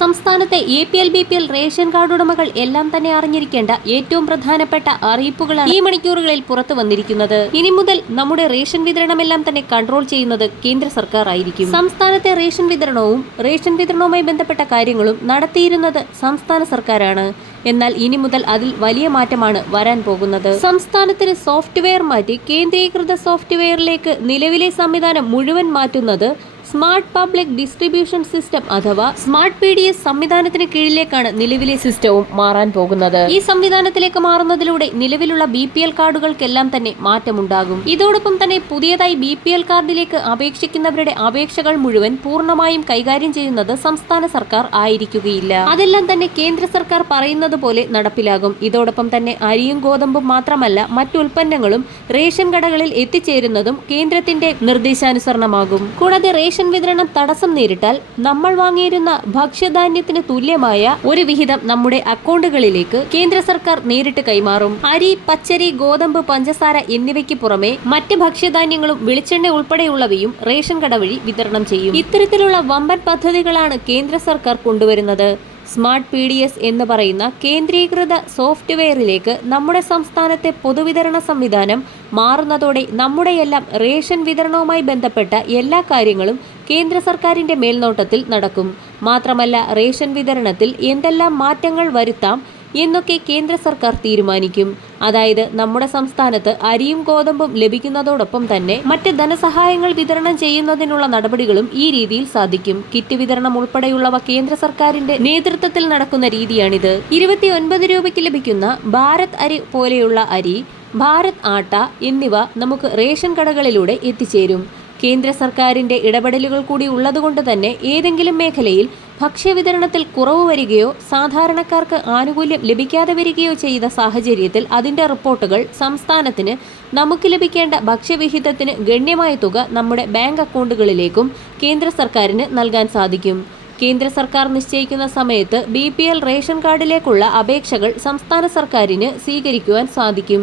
സംസ്ഥാനത്തെ A P L B P L ration card ഉടമകൾ എല്ലാം തന്നെ അറിഞ്ഞിരിക്കേണ്ട ഏറ്റവും പ്രധാനപ്പെട്ട അറിയിപ്പുകളാണ് ഈ മണിക്കൂറുകളിൽ പുറത്തു വന്നിരിക്കുന്നത്. ഇനി മുതൽ നമ്മുടെ റേഷൻ വിതരണമെല്ലാം തന്നെ കൺട്രോൾ ചെയ്യുന്നത് കേന്ദ്ര സർക്കാർ ആയിരിക്കും സംസ്ഥാനത്തെ റേഷൻ വിതരണവും റേഷൻ വിതരണവുമായി ബന്ധപ്പെട്ട കാര്യങ്ങളും നടത്തിയിരുന്നത് സംസ്ഥാന സർക്കാരാണ്. എന്നാൽ ഇനി മുതൽ അതിൽ വലിയ മാറ്റമാണ് വരാൻ പോകുന്നത്. സംസ്ഥാനത്തിന് സോഫ്റ്റ്വെയർ മാറ്റി കേന്ദ്രീകൃത സോഫ്റ്റ്വെയറിലേക്ക് നിലവിലെ സംവിധാനം മുഴുവൻ മാറ്റുന്നത് സ്മാർട്ട് പബ്ലിക് ഡിസ്ട്രിബ്യൂഷൻ സിസ്റ്റം അഥവാ സ്മാർട്ട് പി ഡി എസ് സംവിധാനത്തിന് കീഴിലേക്കാണ് നിലവിലെ സിസ്റ്റവും മാറാൻ പോകുന്നത്. ഈ സംവിധാനത്തിലേക്ക് മാറുന്നതിലൂടെ നിലവിലുള്ള ബി പി എൽ കാർഡുകൾക്കെല്ലാം തന്നെ മാറ്റമുണ്ടാകും. ഇതോടൊപ്പം തന്നെ പുതിയതായി ബി പി എൽ കാർഡിലേക്ക് അപേക്ഷിക്കുന്നവരുടെ അപേക്ഷകൾ മുഴുവൻ പൂർണമായും കൈകാര്യം ചെയ്യുന്നത് സംസ്ഥാന സർക്കാർ ആയിരിക്കുകയില്ല. അതെല്ലാം തന്നെ കേന്ദ്ര സർക്കാർ പറയുന്നത് പോലെ നടപ്പിലാകും. ഇതോടൊപ്പം തന്നെ അരിയും ഗോതമ്പും മാത്രമല്ല മറ്റുൽപ്പന്നങ്ങളും റേഷൻ കടകളിൽ എത്തിച്ചേരുന്നതും കേന്ദ്രത്തിന്റെ നിർദ്ദേശാനുസരണമാകും. കൂടാതെ റേഷൻ വിതരണം തടസ്സം നേരിട്ടാൽ നമ്മൾ വാങ്ങിയിരുന്ന ഭക്ഷ്യധാന്യത്തിന് തുല്യമായ ഒരു വിഹിതം നമ്മുടെ അക്കൗണ്ടുകളിലേക്ക് കേന്ദ്ര സർക്കാർ നേരിട്ട് കൈമാറും. അരി പച്ചരി ഗോതമ്പ് പഞ്ചസാര എന്നിവയ്ക്ക് പുറമെ മറ്റ് ഭക്ഷ്യധാന്യങ്ങളും വെളിച്ചെണ്ണ ഉൾപ്പെടെയുള്ളവയും റേഷൻ കട വഴി വിതരണം ചെയ്യും. ഇത്തരത്തിലുള്ള വമ്പൻ പദ്ധതികളാണ് കേന്ദ്ര സർക്കാർ കൊണ്ടുവരുന്നത്. സ്മാർട്ട് പി ഡി എസ് എന്ന് പറയുന്ന കേന്ദ്രീകൃത സോഫ്റ്റ്വെയറിലേക്ക് നമ്മുടെ സംസ്ഥാനത്തെ പൊതുവിതരണ സംവിധാനം മാറുന്നതോടെ നമ്മുടെയെല്ലാം റേഷൻ വിതരണവുമായി ബന്ധപ്പെട്ട എല്ലാ കാര്യങ്ങളും കേന്ദ്ര സർക്കാരിന്റെ മേൽനോട്ടത്തിൽ നടക്കും. മാത്രമല്ല റേഷൻ വിതരണത്തിൽ എന്തെല്ലാം മാറ്റങ്ങൾ വരുത്താം എന്നൊക്കെ കേന്ദ്ര സർക്കാർ തീരുമാനിക്കും. അതായത് നമ്മുടെ സംസ്ഥാനത്ത് അരിയും ഗോതമ്പും ലഭിക്കുന്നതോടൊപ്പം തന്നെ മറ്റ് ധനസഹായങ്ങൾ വിതരണം ചെയ്യുന്നതിനുള്ള നടപടികളും ഈ രീതിയിൽ സാധിക്കും. കിറ്റ് വിതരണം ഉൾപ്പെടെയുള്ളവ കേന്ദ്ര സർക്കാരിന്റെ നേതൃത്വത്തിൽ നടക്കുന്ന രീതിയാണിത്. ഇരുപത്തി ഒൻപത് രൂപയ്ക്ക് ലഭിക്കുന്ന ഭാരത് അരി പോലെയുള്ള അരി ഭാരത് ആട്ട എന്നിവ നമുക്ക് റേഷൻ കടകളിലൂടെ എത്തിച്ചേരും. കേന്ദ്ര സർക്കാരിന്റെ ഇടപെടലുകൾ കൂടി ഉള്ളതുകൊണ്ട് തന്നെ ഏതെങ്കിലും മേഖലയിൽ ഭക്ഷ്യവിതരണത്തിൽ കുറവ് വരികയോ സാധാരണക്കാർക്ക് ആനുകൂല്യം ലഭിക്കാതെ വരികയോ ചെയ്ത സാഹചര്യത്തിൽ അതിന്റെ റിപ്പോർട്ടുകൾ സംസ്ഥാനത്തിന് നമുക്ക് ലഭിക്കേണ്ട ഭക്ഷ്യവിഹിതത്തിന് ഗണ്യമായ തുക നമ്മുടെ ബാങ്ക് അക്കൗണ്ടുകളിലേക്കും കേന്ദ്ര സർക്കാരിന് നൽകാൻ സാധിക്കും. കേന്ദ്ര സർക്കാർ നിശ്ചയിക്കുന്ന സമയത്ത് ബി റേഷൻ കാർഡിലേക്കുള്ള അപേക്ഷകൾ സംസ്ഥാന സർക്കാരിന് സ്വീകരിക്കുവാൻ സാധിക്കും.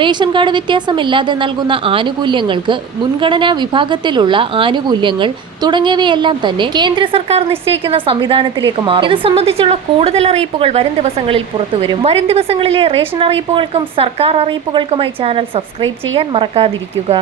റേഷൻ കാർഡ് വ്യത്യാസമില്ലാതെ നൽകുന്ന ആനുകൂല്യങ്ങൾക്ക് മുൻഗണനാ വിഭാഗത്തിലുള്ള ആനുകൂല്യങ്ങൾ തുടങ്ങിയവയെല്ലാം തന്നെ കേന്ദ്ര സർക്കാർ നിശ്ചയിക്കുന്ന സംവിധാനത്തിലേക്ക് മാറും. ഇത് സംബന്ധിച്ചുള്ള കൂടുതൽ അറിയിപ്പുകൾ വരും ദിവസങ്ങളിൽ പുറത്തുവരും വരും ദിവസങ്ങളിലെ റേഷൻ അറിയിപ്പുകൾക്കും സർക്കാർ അറിയിപ്പുകൾക്കുമായി ചാനൽ സബ്സ്ക്രൈബ് ചെയ്യാൻ മറക്കാതിരിക്കുക.